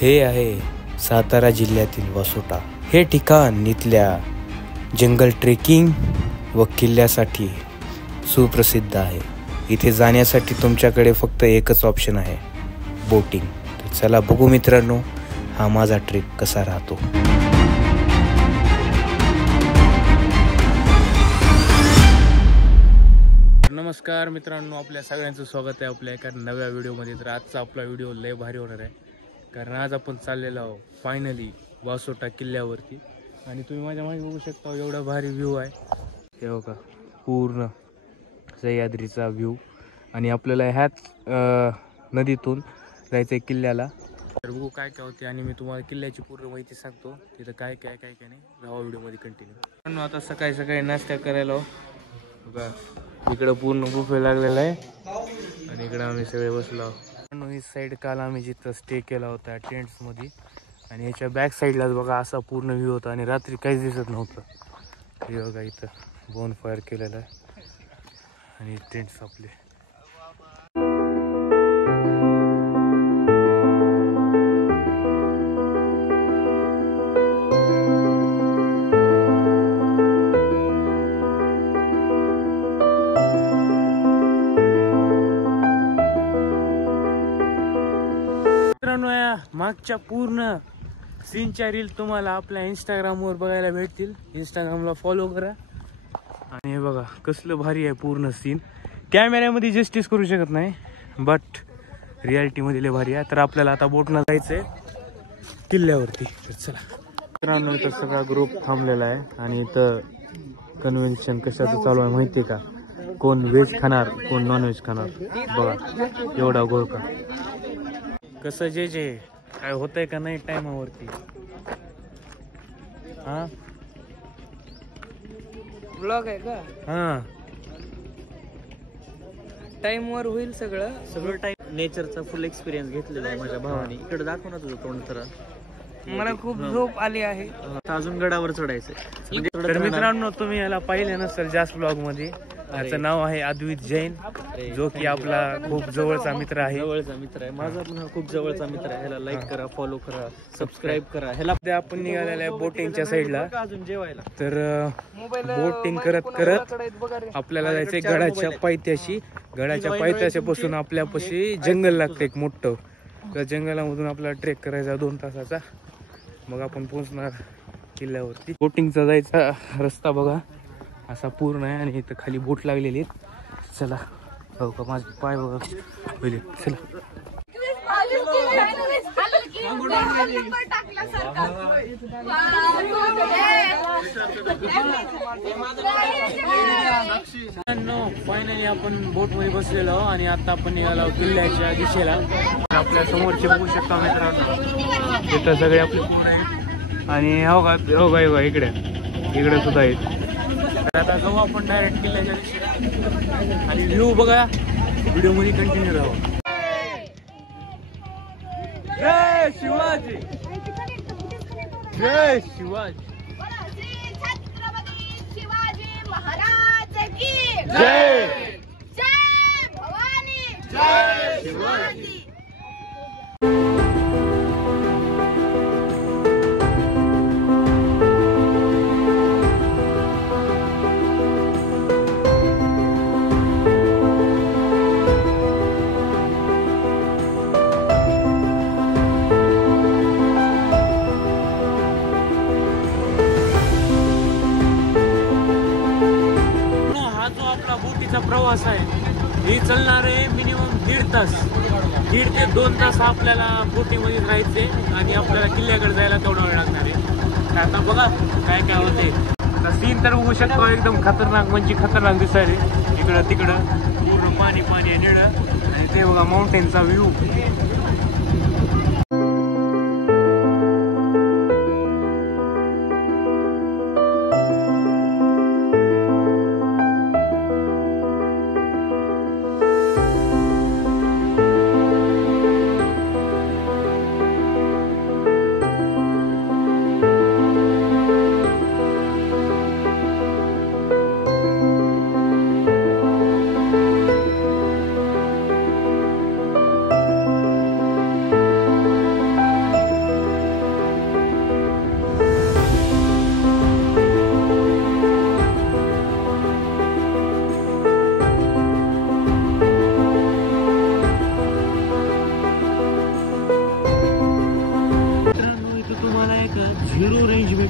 हे आहे सातारा जिल्ह्यातील वासोटा. हे ठिकाण इथल्या जंगल ट्रेकिंग व किल्ल्यासाठी सुप्रसिद्ध आहे. इथे जाण्यासाठी तुमच्याकडे फक्त एकच ऑप्शन आहे, बोटिंग. तर चला बघू मित्रांनो, हा माझा ट्रेक कसा राहतो. नमस्कार मित्रांनो, आपल्या सगळ्यांचं स्वागत आहे आपल्या एका नव्या व्हिडिओमध्ये. तर आजचा आपला व्हिडिओ लय भारी होणार आहे, कारण आज आपण चाललेलो आहोत फायनली वासोटा किल्ल्यावरती. आणि तुम्ही माझ्या मागे बघू शकता, एवढा भारी व्ह्यू आहे. हे बघा, पूर्ण सह्याद्रीचा व्ह्यू. आणि आपल्याला ह्याच नदीतून जायचं आहे किल्ल्याला. तर बघू काय काय होते, आणि मी तुम्हाला किल्ल्याची पूर्ण माहिती सांगतो. तिथं काय काय नाही, राहा व्हिडिओमध्ये कंटिन्यू. आता सकाळी सकाळी नाश्ता करायला बघा, इकडं पूर्ण बुफे लागलेला आहे आणि इकडं आम्ही सगळे बसलो. ही साईड काल आम्ही जिथं स्टे केला होता टेंट्स मध्ये, आणि ह्याच्या बॅक साईडलाच बघा असा पूर्ण व्ह्यू होता, आणि रात्री काहीच दिसत नव्हतं. हे बघा, इथं बोन फायर केलेला आहे आणि टेंट्स आपले. मागच्या पूर्ण सीनच्या रील तुम्हाला आपल्या इंस्टाग्रामवर बघायला भेटतील. इंस्टाग्रामला फॉलो करा. आणि हे बघा कसलं भारी आहे पूर्ण सीन. कॅमेऱ्यामध्ये जस्टिस करू शकत नाही, बट रियालिटीमध्ये लय भारी आहे. तर आपल्याला आता बोटनं जायचंय किल्ल्यावरती. तर चला मित्रांनो, इथं सगळा ग्रुप थांबलेला आहे आणि इथं कन्व्हेन्शन कशाचं चालू आहे माहिती आहे का? कोण व्हेज खाणार, कोण नॉन व्हेज खाणार. बघा एवढा गोळका. कसं जे काय होतंय का नाही टाइमावरती. हा ब्लॉग आहे का? हा, टाइम वर होईल सगळं टाइम. नेचरचा फुल एक्सपिरियन्स घेतलेला आहे माझ्या भावाने. इकडे दाखव ना तुझं तोंड. तर मला खूप झोप आली आहे. अजून गडावर चढायचंय. तर मित्रांनो, तुम्ही याला पाहिले नसेल जास्त ब्लॉग मध्ये. याचं नाव आहे अद्वित जैन, जो की आपला खूप जवळचा मित्र आहे. माझा पण हा खूप जवळचा मित्र आहे. ह्याला लाईक करा, फॉलो करा, सबस्क्राईब करा. ह्याला आपण निघालेला आहे बोटिंगच्या साईडला. अजून जेवायला. तर बोटिंग करत करत आपल्याला जायचंय गडाच्या पायथ्याशी. गडाच्या पायथ्यापासून आपल्यापाशी जंगल लागतं एक मोठं. त्या जंगलामधून आपल्याला ट्रेक करायचा 2 तासाचा. मग आपण पोहोचणार किल्ल्यावरती. बोटिंगचा जायचा रस्ता बघा असा पूर्ण आहे, आणि इथं खाली बोट लागलेली आहेत. चला हो का, माझे पाय बघा पहिले. चला फायनली आपण बोट मध्ये बसलेलो आहोत, आणि आता आपण निघालो किल्ल्याच्या दिशेला. आपल्या समोरचे बघू शकता मित्रांनो, तिथं सगळे आपले पूर्ण आहेत. आणि हो का इकडे सुद्धा आहेत. तर आता जाऊ आपण डायरेक्ट किल्ल्याच्या दिशेला, आणि व्ह्यू बघा व्हिडिओ मध्ये कंटिन्यू राहू. जय शिवाजी, जय शिवाजी, शिवाजी महाराज की जय, जय भवानी, जय शिवाजी. बोटीचा प्रवास आहे, ही चालणार आहे मिनिमम 1.5 तास. 1.5 ते 2 तास आपल्याला बोटीमध्ये राहायचे, आणि आपल्याला किल्ल्याकडे जायला तेवढा वेळ लागणार आहे. आता बघा काय काय होते. आता सीन तर बघू शकतो, एकदम खतरनाक म्हणजे खतरनाक दिसायले. इकडं तिकडं पूर्ण पाणी आहे निळं, आणि ते बघा माउंटेनचा व्ह्यू.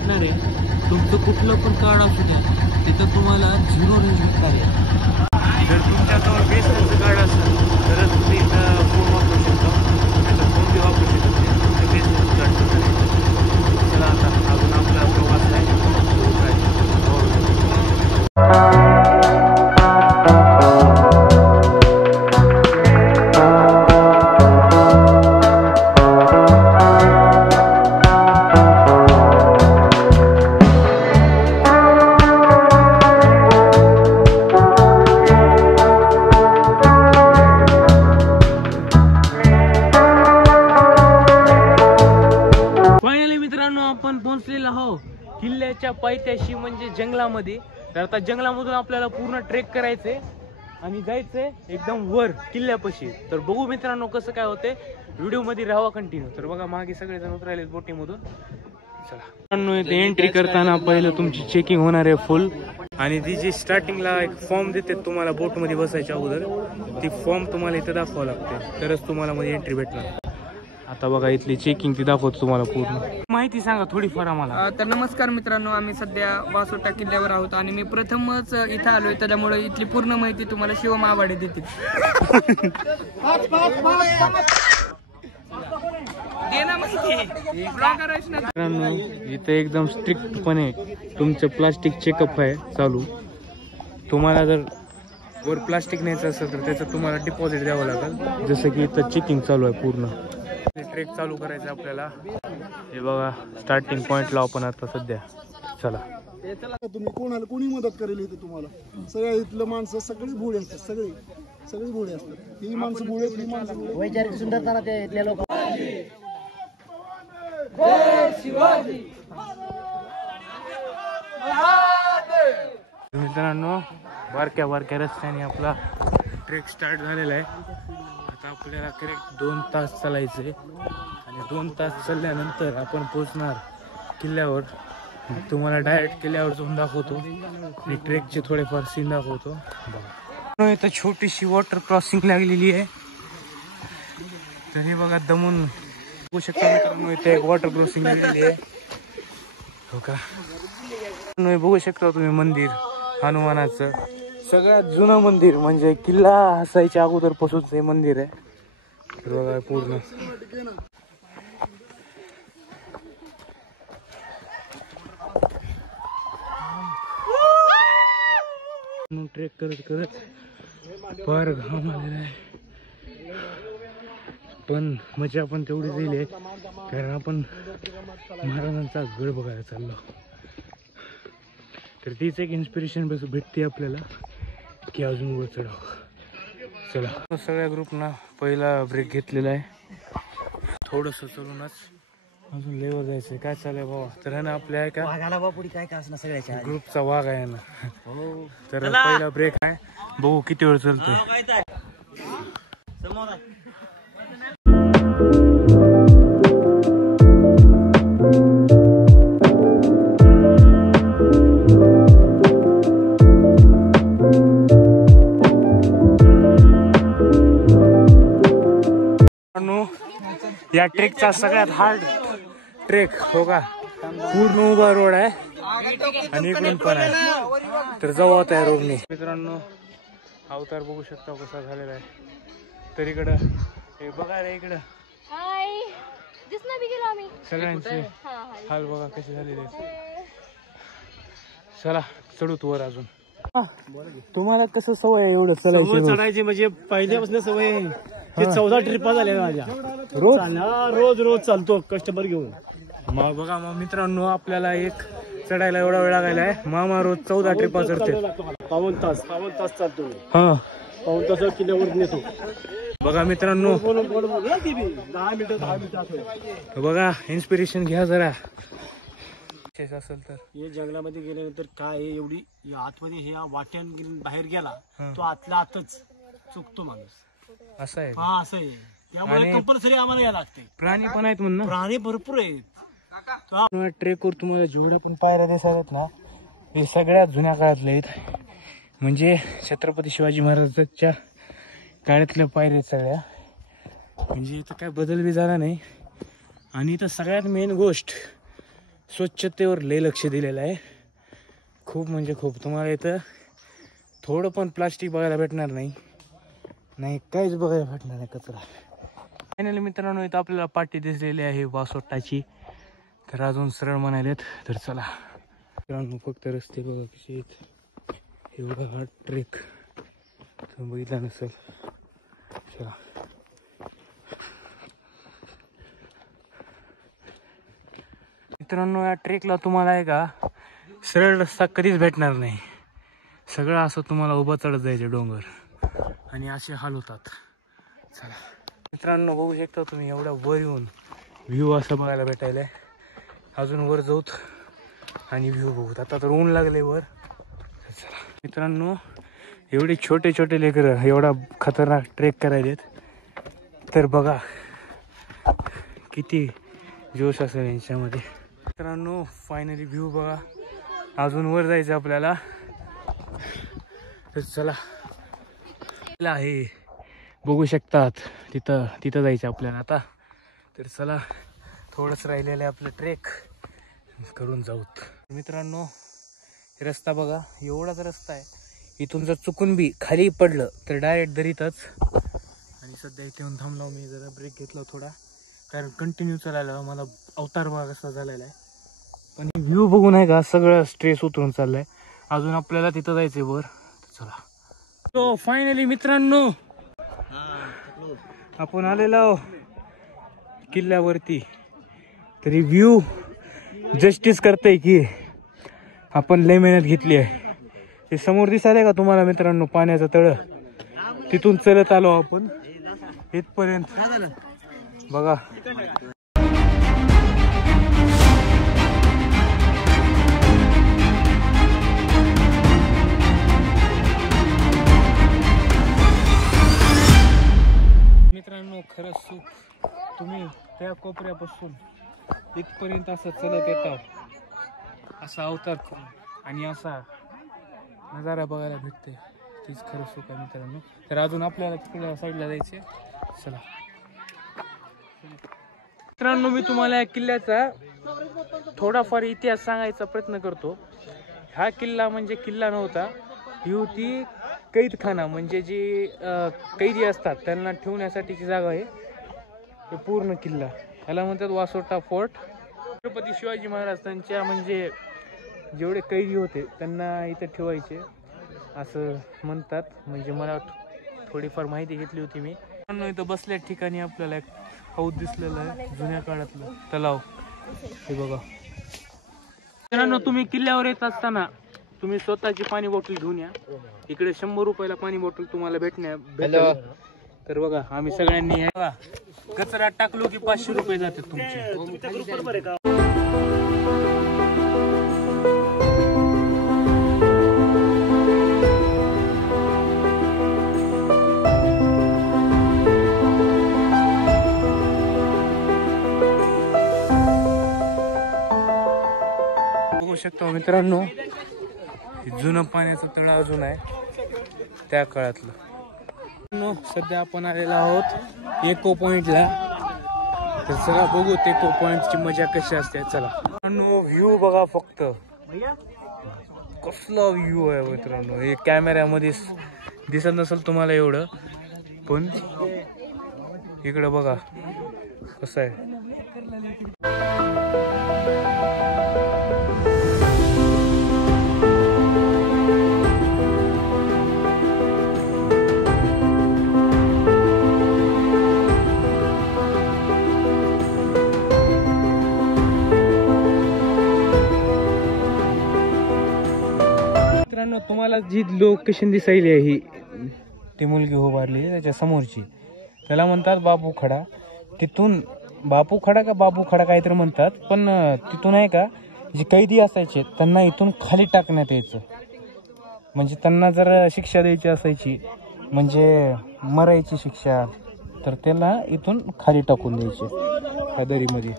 भेटणार आहे. तुमचं कुठलं पण कार्ड असू द्या, तिथं तुम्हाला 0 रेंज भेटणार आहे. जर तुमच्याजवळ बेसचं कार्ड असेल तरच तुम्ही इथं फोन वापरू शकता. त्याचा फोन बी वापरू शकत नाही, तुमचं बेसचं कार्ड भेटणार आहे. चला आता अजून आपला प्रवास आहे. आपण पोहोचलेलो आहो किल्ल्याच्या पायथ्याशी म्हणजे जंगलामध्ये. तर आता जंगलामधून आपल्याला पूर्ण ट्रेक करायचंय आणि जायचंय एकदम वर किल्ल्यापाशी. तर बघू मित्रांनो कसं काय होते, व्हिडिओ मध्ये राहावा कंटिन्यू. तर बघा मागे सगळेजण उतरायले बोटीमधून. चला मित्रांनो, इथे एंट्री करताना पहिलं तुमची चेकिंग होणार आहे फुल. आणि ती जी स्टार्टिंगला एक फॉर्म देते तुम्हाला बोट मध्ये बसायच्या अगोदर, ती फॉर्म तुम्हाला इथं दाखवावं लागते तरच तुम्हाला मध्ये एंट्री भेटणार. आता बघा इथली चेकिंग ती दाखवतो तुम्हाला पूर्ण. माहिती सांगा थोडीफार आम्हाला. तर नमस्कार मित्रांनो, आम्ही सध्या वासोटा किल्ल्यावर आहोत आणि मी प्रथमच इथं आलोय, त्याच्यामुळे इथली पूर्ण माहिती तुम्हाला शिवम आवाडे देतील. मित्रांनो इथे एकदम स्ट्रिक्टपणे तुमचं प्लास्टिक चेकअप आहे चालू. तुम्हाला जर वर प्लास्टिक न्यायचं असेल तर त्याचं तुम्हाला डिपॉझिट द्यावं लागेल. जसं की इथं चेकिंग चालू आहे पूर्ण. ट्रेक चालू करायचं आपल्याला. हे बघा स्टार्टिंग पॉइंटला आपण आता सध्या. चला तुम्ही कोणी मदत करेल इथे तुम्हाला. सगळ्या इथलं माणसं सगळी भोळे असतात, सगळी भोळे असतात. ही माणसं भोळे, ही माणसं भोळे. वैचारिक सुंदरता ते इथल्या लोक. मित्रांनो बारक्या बारक्या रस्त्याने आपला ट्रेक स्टार्ट झालेला आहे. आता आपल्याला करेक्ट 2 तास चालायचे आणि 2 तास चालल्यानंतर आपण पोहोचणार किल्ल्यावर. तुम्हाला डायरेक्ट किल्ल्यावर जाऊन दाखवतो आणि ट्रेकचे थोडेफार सीन दाखवतो. इथं छोटीशी वॉटर क्रॉसिंग लागलेली आहे. तर हे बघा दमून बघू शकता मित्रांनो, इथे एक वॉटर क्रॉसिंग लागलेली आहे. हो का, बघू शकता तुम्ही मंदिर हनुमानाचं. सगळ्यात जुनं मंदिर म्हणजे किल्ला असायच्या अगोदर पासूनच हे मंदिर आहे. बघा पूर्ण. ट्रेक करत करत फार घाम आलेला आहे, पण मजा पण तेवढी दिली आहे कारण आपण महाराजांचा गड बघायला चाललो. तर तीच एक इन्स्पिरेशन भेटते आपल्याला की अजून वर चढावं. चला सगळ्या ग्रुपना पहिला ब्रेक घेतलेला आहे. थोडंसं चलूनच अजून लेवर जायचंय. काय चाललंय बाबा? तर आहे ना आपल्या आहे का सगळ्याच्या ग्रुपचा वाघ आहे ना. तर पहिला ब्रेक आहे, बघू किती वेळ चालतोय. या ट्रेकचा सगळ्यात हार्ड ट्रेक हो का. पूर्ण उभा रोड आहे आणि इकडून पण आहे. तर जाऊ आता या रोडने. मित्रांनो अवतार बघू शकता कसा झालेला आहे. तर इकडं हे बघा रे, इकडं सगळ्यांचे हाल बघा कसे झालेले. चला चढू तू वर अजून. तुम्हाला कसं सवय आहे एवढं चढायची? म्हणजे पहिल्यापासून सवय आहे. 14 ट्रिपा झाल्या माझ्या. रोज चालतो कस्टमर घेऊन. मग बघा मग मित्रांनो, आपल्याला एक चढायला एवढा वेळ लागायलाय. मामा रोज 14 ट्रिपा चढते. पाऊण तास चालतो. हा पाऊण तास किल्ल्यावर नेतो. बघा मित्रांनो, 10 मिनिटं. बघा इन्स्पिरेशन घ्या जरा. असेल तर हे जंगलामध्ये गेल्यानंतर काय एवढी आतमध्ये हे वाट्यान बाहेर गेला तो आतला आतच चुकतो माणूस. असं आहे. हा असं आहे. त्यामुळे कंपल्सरी आम्हाला यायला लागतंय. प्राणी पण आहेत म्हणून. प्राणी भरपूर आहेत. ट्रेकवर तुम्हाला जेवढे पण पायऱ्या दिसायला ना, हे सगळ्यात जुन्या काळातले आहेत. म्हणजे छत्रपती शिवाजी महाराजांच्या काळातल्या पायऱ्या सगळ्या. म्हणजे इथं काय बदल बी झाला नाही. आणि इथं सगळ्यात मेन गोष्ट स्वच्छतेवर लय लक्ष दिलेलं आहे. खूप म्हणजे खूप. तुम्हाला इथं थोडं पण प्लास्टिक बघायला भेटणार नाही, नाही काहीच बघायला भेटणार नाही कचरा. फायनली मित्रांनो इथं आपल्याला पाटी दिसलेली आहे वासोटाची. तर अजून सरळ म्हणालेत. तर चला मित्रांनो, फक्त रस्ते बघा कसे आहेत. हे बघा हा ट्रेक तुम्ही बघितला नसेल. चला मित्रांनो, या ट्रेकला तुम्हाला आहे का सरळ रस्ता कधीच भेटणार नाही. सगळं असं तुम्हाला उभं चढत जायचं डोंगर आणि असे हाल होतात. चला मित्रांनो, बघू शकता तुम्ही एवढा वर येऊन व्ह्यू असं बघायला भेटायला. अजून वर जाऊत आणि व्ह्यू बघूत. आता तर ऊन लागले वर. चला मित्रांनो, एवढे छोटे छोटे लेकरं एवढा खतरनाक ट्रेक करायलेत. तर बघा किती जोश असेल यांच्यामध्ये. मित्रांनो फायनली व्ह्यू बघा. अजून वर जायचं आपल्याला. तर चला आहे बघू शकतात तिथं जायचं आपल्याला आता. तर चला थोडंच राहिलेलं आहे आपलं ट्रेक करून जाऊत. मित्रांनो रस्ता बघा, एवढाच रस्ता आहे. इथून जर चुकून बी खाली पडलं तर डायरेक्ट दरीतच. आणि सध्या इथे येऊन थांबलो मी, जरा ब्रेक घेतला थोडा, कारण कंटिन्यू चालायला मला अवतार बघा कसा झालेला आहे. पण व्ह्यू बघून आहे का सगळं स्ट्रेस उतरून चाललाय. अजून आपल्याला तिथं जायचंय वर. चला तो फायनली मित्रांनो आपण आलेलो किल्ल्यावरती. तरी व्ह्यू जस्टिस करतय की आपण लय मेहनत घेतली आहे. ते समोर दिसायला का तुम्हाला मित्रांनो पाण्याचं तळ, तिथून चलत आलो आपण इथपर्यंत बघा. मित्रांनो खरंच सुख. तुम्ही त्या कोपऱ्यापासून इथपर्यंत असं चलत येतात, असा अवतार आणि असा नजारा बघायला भेटते. तीच खरं सुख आहे मित्रांनो. तर अजून आपल्याला तिकडे साईडला जायचे. चला मित्रांनो, मी तुम्हाला या किल्ल्याचा थोडाफार इतिहास सांगायचा प्रयत्न करतो. हा किल्ला म्हणजे किल्ला नव्हता, ही होती कैदखाना. म्हणजे जे कैदी असतात त्यांना ठेवण्यासाठीची जागा आहे. हे पूर्ण किल्ला ह्याला म्हणतात वासोटा फोर्ट. छत्रपती शिवाजी महाराज त्यांच्या म्हणजे जेवढे कैदी होते त्यांना इथं ठेवायचे असं म्हणतात. म्हणजे मला थोडीफार माहिती घेतली होती मी. इथं बसल्या ठिकाणी आपल्याला एक हौद दिसलेलं आहे, जुन्या काळातलं तलाव. हे बघा मित्रांनो, तुम्ही किल्ल्यावर येत असताना तुम्ही स्वतःची पाणी बॉटल घेऊन या. इकडे 100 रुपयाला पाणी बॉटल तुम्हाला भेटेल. तर बघा आम्ही सगळ्यांनी कचरा टाकलो की 500 रुपये जातात तुमचे. बघू शकता मित्रांनो, जुनं पाण्याचं तळ अजून आहे त्या काळातलं. सध्या आपण आलेलो आहोत इको पॉइंटला. तर चला बघू इको पॉइंटची मजा कशी असते. चला व्ह्यू बघा, फक्त कसला व्ह्यू आहे मित्रांनो. हे कॅमेऱ्यामध्ये दिसत नसेल तुम्हाला एवढं, पण इकडं बघा कसं आहे. तुम्हाला जी लोकेशन दिसायली आहे ही ती मुलगी उभारली त्याच्या समोरची, त्याला म्हणतात बापू खडा. तिथून बापू खडा का बापू खडा काहीतरी म्हणतात. पण तिथून आहे का जे कैदी असायचे त्यांना इथून खाली टाकण्यात यायचं. म्हणजे त्यांना जर शिक्षा द्यायची असायची, म्हणजे मरायची शिक्षा, तर त्याला इथून खाली टाकून द्यायचे दरीमध्ये.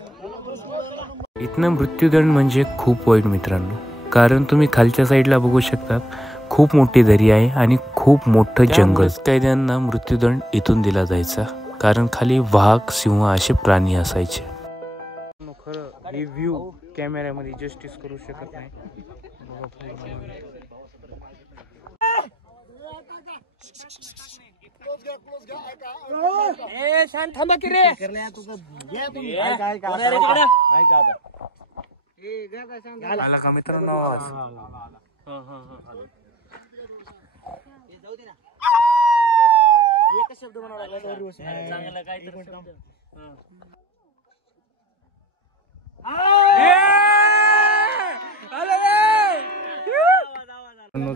इथनं मृत्यूदंड म्हणजे खूप वाईट मित्रांनो. कारण तुम्ही खालच्या साईडला बघू शकता खूप मोठी दरी आहे आणि खूप मोठं जंगल. कैद्यांना मृत्यूदंड इथून दिला जायचा, कारण खाली वाघ, सिंह असे प्राणी असायचे. खरं ही व्ह्यू कॅमेऱ्यामध्ये जस्टिस करू शकत नाही. बघा पूर्ण. आला का मित्रांनो आवाज?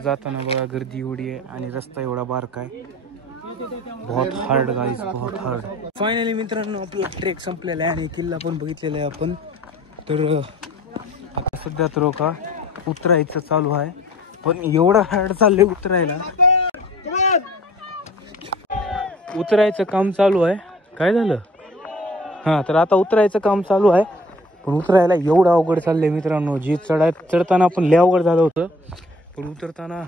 जाताना बघा गर्दी एवढी आहे आणि रस्ता एवढा बारका आहे. बहुत हार्ड गाईज, बहुत हार्ड. फायनली मित्रांनो आपला ट्रेक संपलेला आहे आणि किल्ला पण बघितलेला आहे आपण. तर आता सध्या तर का उतरायचं चालू आहे, पण एवढा हार्ड चाललंय उतरायला. उतरायचं काम चालू आहे. काय झालं? हा, तर आता उतरायचं काम चालू आहे, पण उतरायला एवढं अवघड चाललंय मित्रांनो. जी चढताना पण लय अवघड झालं होतं, पण उतरताना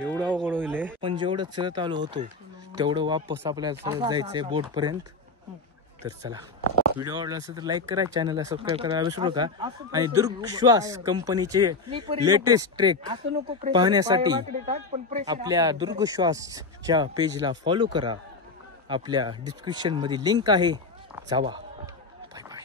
एवढं अवघड होईल. पण जेवढं चढत आलो होतो तेवढं वापस आपल्याला चढत जायचंय बोट पर्यंत. तर चला, व्हिडिओ आवडला असेल तर लाईक करा, चॅनलला सबस्क्राईब करायला विसरू नका. आणि दुर्गश्वास कंपनीचे लेटेस्ट ट्रेक पाहण्यासाठी आपल्या दुर्गश्वासच्या पेजला फॉलो करा. आपल्या डिस्क्रिप्शन मध्ये लिंक आहे, जावा. Bye bye.